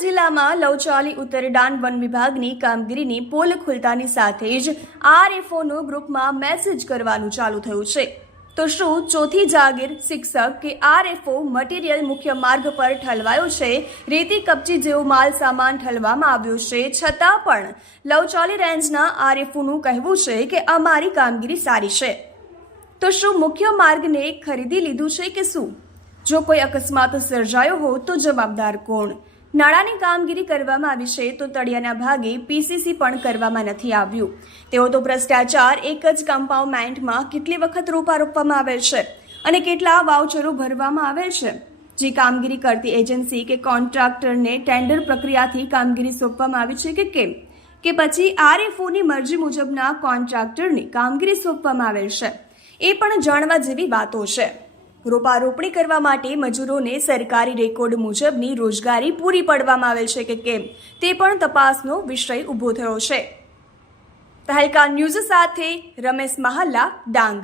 જિલ્લામાં લવચાલી ઉત્તરડાન વન વિભાગની કામગીરીની પોલ ખુલતાની સાથે જ આરએફઓનું ગ્રુપમાં મેસેજ કરવાનું ચાલુ થયું છે. તો શું ચોથી જાગીર શિક્ષક કે આરએફઓ મટીરિયલ મુખ્ય માર્ગ પર ઠલવાયો છે? રેતી કપચી જેવો માલ સામાન ઠલવામાં આવ્યો છે. છતાં પણ લવચાલી રેન્જના આરએફઓનું કહેવું છે કે અમારી કામગીરી સારી છે. તો શું મુખ્ય માર્ગને ખરીદી લીધું છે કે શું? જો કોઈ અકસ્માત સર્જાયો હોય તો જવાબદાર કોણ? નાણાંની કામગીરી કરવામાં આવી છે તો તળિયાના ભાગે પીસીસી પણ કરવામાં નથી આવ્યું. તેઓ તો ભ્રષ્ટાચાર એક જ કમ્પાઉન્ડમેન્ટમાં કેટલી વખત રોપા રોપવામાં આવે છે અને કેટલા વાઉચરો ભરવામાં આવે છે? જે કામગીરી કરતી એજન્સી કે કોન્ટ્રાક્ટરને ટેન્ડર પ્રક્રિયાથી કામગીરી સોંપવામાં આવી છે કે કેમ? કે પછી આરએફઓની મરજી મુજબના કોન્ટ્રાક્ટરની કામગીરી સોંપવામાં આવેલ છે? એ પણ જાણવા જેવી વાતો છે. રોપારોપણી કરવા માટે મજૂરોને સરકારી રેકોર્ડ મુજબની રોજગારી પૂરી પાડવામાં આવેલ છે કે કેમ, તે પણ તપાસનો વિષય ઊભો થયો છે. તહેલકા ન્યૂઝ સાથે રમેશ મહાલા ડાંગ.